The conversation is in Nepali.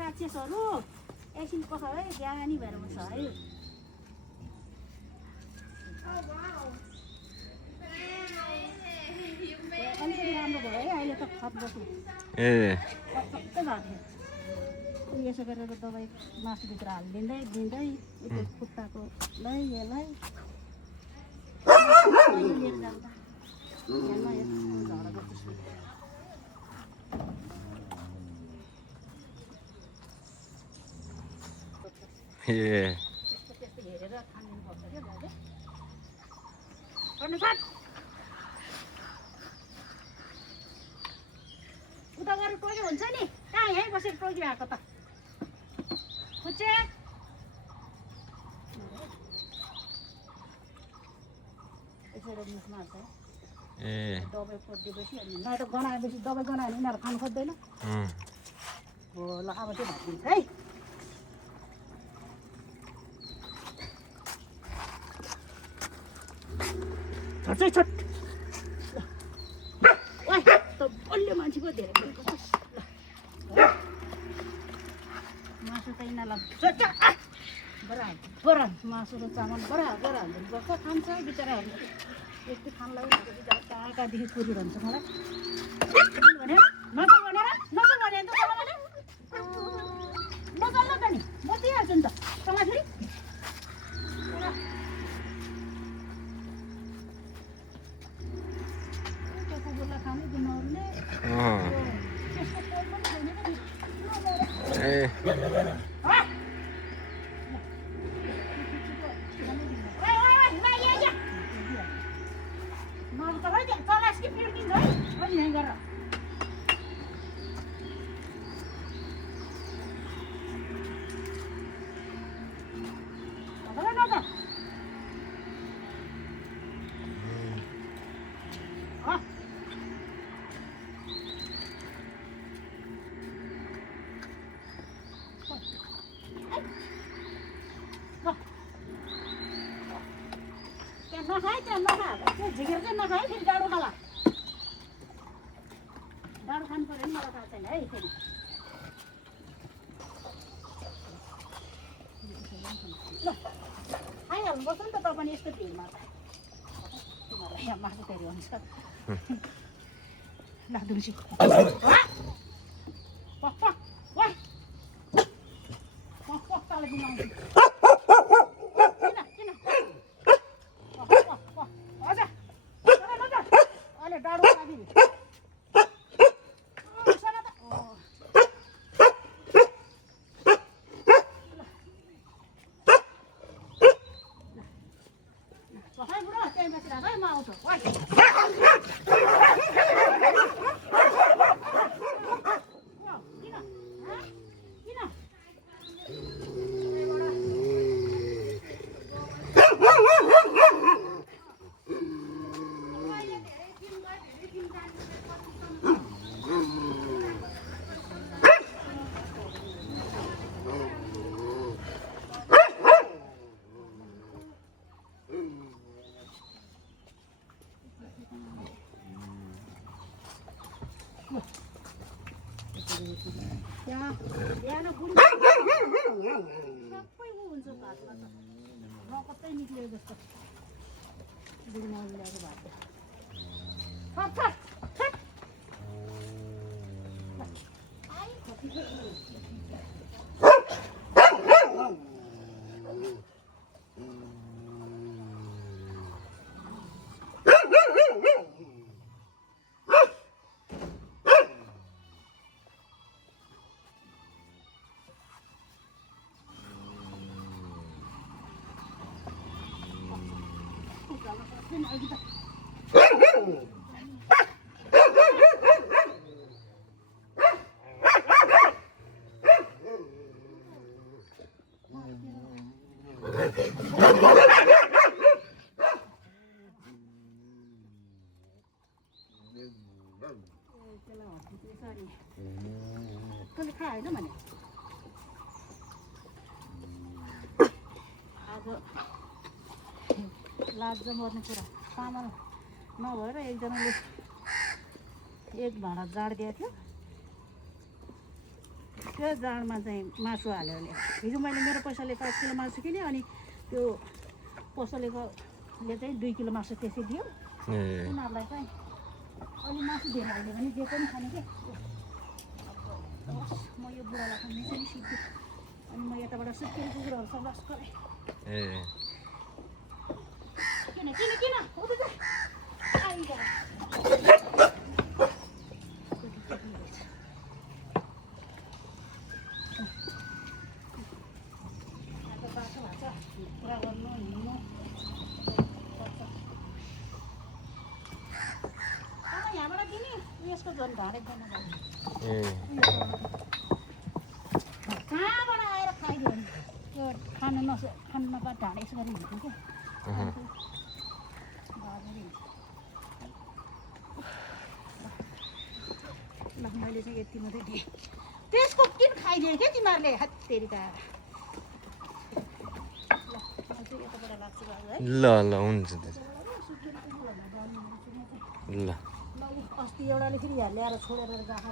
राक्षसहरू एकछिन पख है ज्ञानी भएर बस्छ है अलिकति राम्रो भयो है अहिले त खत बस्नु सबै भएको थियो यसो गरेर दबाई मासुभित्र हालिदिँदै दिँदै यस्तो खुट्टाको लै यसलाई लिएर जाँदा झगडा गर्छु त्यस्तो हेरेर खानुपर्छ क्या दाजु उता गएर टोक्यो हुन्छ नि कहाँ यहीँ बसेर टोक्यो आएको त खुच्चे यसरी मुखमा हाल्छ दबाई खोजिदिएपछि अनि न त गनाएपछि दबाई गनायो भने यिनीहरू खानु खोज्दैन हो ल अब चाहिँ भागिदिन्छ है छट्छै छट त बलियो मान्छे पो धेरै मासु त यिनीहरूलाई बराबर मासु र चामल बराबर हाल्नु पर्छ खान्छ बिचराहरू यस्तो खानलाई कहाँ कहाँदेखि कुरिरहन्छ मलाई भने नचल भनेर नचल भने नचल्नु त नि म दिइहाल्छु नि त तँलाई फेरि खानु दिनहरूले नखाए त्यहाँ नखा त्यो झिकेर चाहिँ नखाए फेरि डाडु खाला डाडु खानु पऱ्यो नि मलाई थाहा छैन है फेरि ल खाइहाल्नुपर्छ नि त तपाईँ यस्तो भिडमा त तिमीहरूलाई यहाँ मासु फेरि हुन्छ ल दुम्सी ताले गुमाउँछु डाडु खादिनु पकाइ बुढो त्यहीँ बसिरहेको है म आउँछु यहाँ बिहान बुढी सबै ऊ हुन्छ भातमा त म कतै निक्लियो जस्तो बुढी माउले ल्याएको भात त्यसरी तैँले खा होइन भने आज लाज मर्ने कुरा चामल नभएर एकजनाले एक भाँडा जाँड दिएको थियो त्यो जाँडमा चाहिँ मासु हाल्यो भने हिजो मैले मेरो पैसाले 5 किलो मासु किनेँ अनि त्यो पसलेकोले चाहिँ 2 किलो मासु त्यसै दियो उनीहरूलाई चाहिँ अलि मासु दिएर हाल्यो भने जे पनि खाने के म यो बुढालाई खाने चाहिँ सिक्छु अनि म यताबाट सुत्केरी कुकुरहरू सब रस गरेँ किन किन किन आइजा कुरा गर्नु हिँड्नु यहाँबाट किने उयसको झन् ढाँडे जान कहाँबाट आएर खाइदियो भने त्यो खानु नपाए ढाँडे यसो गरी हिँड्थ्यो क्या ल मैले चाहिँ यति मात्रै दिएँ त्यसको किन खाइदिएँ क्या तिमीहरूले हत्तेरिका ल ल हुन्छ ल अस्ति एउटाले फेरि ल्याएर छोडेर गएको